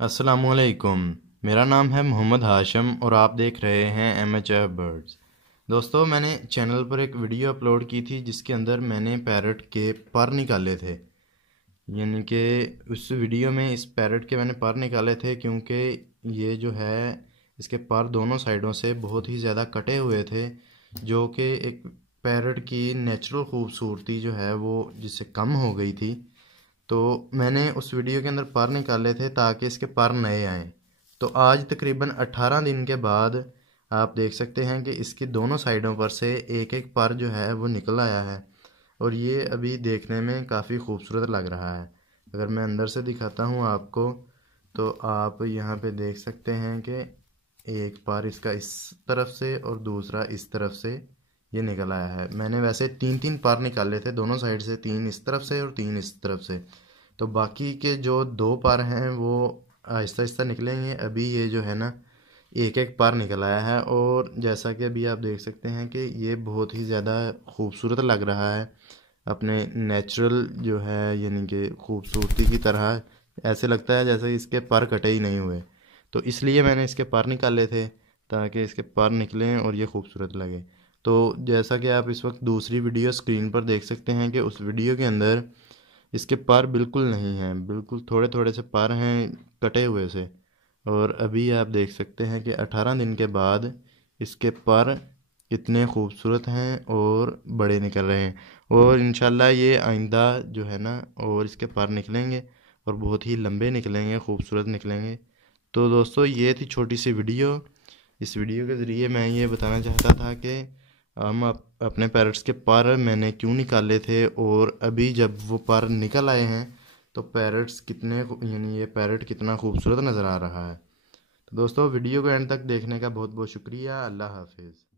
अस्सलामुअलैकुम। मेरा नाम है मोहम्मद हाशिम और आप देख रहे हैं MHF बर्ड्स। दोस्तों, मैंने चैनल पर एक वीडियो अपलोड की थी जिसके अंदर मैंने पैरट के पर निकाले थे। यानी कि उस वीडियो में इस पैरट के मैंने पर निकाले थे क्योंकि ये जो है इसके पर दोनों साइडों से बहुत ही ज़्यादा कटे हुए थे, जो कि एक पैरट की नेचुरल खूबसूरती जो है वो जिससे कम हो गई थी। तो मैंने उस वीडियो के अंदर पर निकाले थे ताकि इसके पर नए आएँ। तो आज तकरीबन 18 दिन के बाद आप देख सकते हैं कि इसकी दोनों साइडों पर से एक एक पर जो है वो निकल आया है और ये अभी देखने में काफ़ी खूबसूरत लग रहा है। अगर मैं अंदर से दिखाता हूँ आपको तो आप यहाँ पे देख सकते हैं कि एक पर इसका इस तरफ से और दूसरा इस तरफ से ये निकल आया है। मैंने वैसे तीन तीन पर निकाले थे दोनों साइड से, तीन इस तरफ से और तीन इस तरफ से। तो बाकी के जो दो पर हैं वो आहिस्ता आहिस्ता निकलेंगे। अभी ये जो है ना एक एक पर निकल आया है और जैसा कि अभी आप देख सकते हैं कि ये बहुत ही ज़्यादा खूबसूरत लग रहा है अपने नेचुरल जो है यानी कि खूबसूरती की तरह। ऐसे लगता है जैसे इसके पर कटे ही नहीं हुए। तो इसलिए मैंने इसके पर निकाले थे ताकि इसके पर निकलें और ये खूबसूरत लगे। तो जैसा कि आप इस वक्त दूसरी वीडियो स्क्रीन पर देख सकते हैं कि उस वीडियो के अंदर इसके पर बिल्कुल नहीं हैं, बिल्कुल थोड़े थोड़े से पर हैं कटे हुए से। और अभी आप देख सकते हैं कि 18 दिन के बाद इसके पर कितने खूबसूरत हैं और बड़े निकल रहे हैं। और इंशाल्लाह ये आइंदा जो है ना और इसके पर निकलेंगे और बहुत ही लंबे निकलेंगे, खूबसूरत निकलेंगे। तो दोस्तों, ये थी छोटी सी वीडियो। इस वीडियो के ज़रिए मैं ये बताना चाहता था कि हम अपने पैरट्स के पर मैंने क्यों निकाले थे और अभी जब वो पर निकल आए हैं तो पैरट्स कितने यानी ये पैरट कितना खूबसूरत नज़र आ रहा है। तो दोस्तों, वीडियो को एंड तक देखने का बहुत बहुत शुक्रिया। अल्लाह हाफिज़।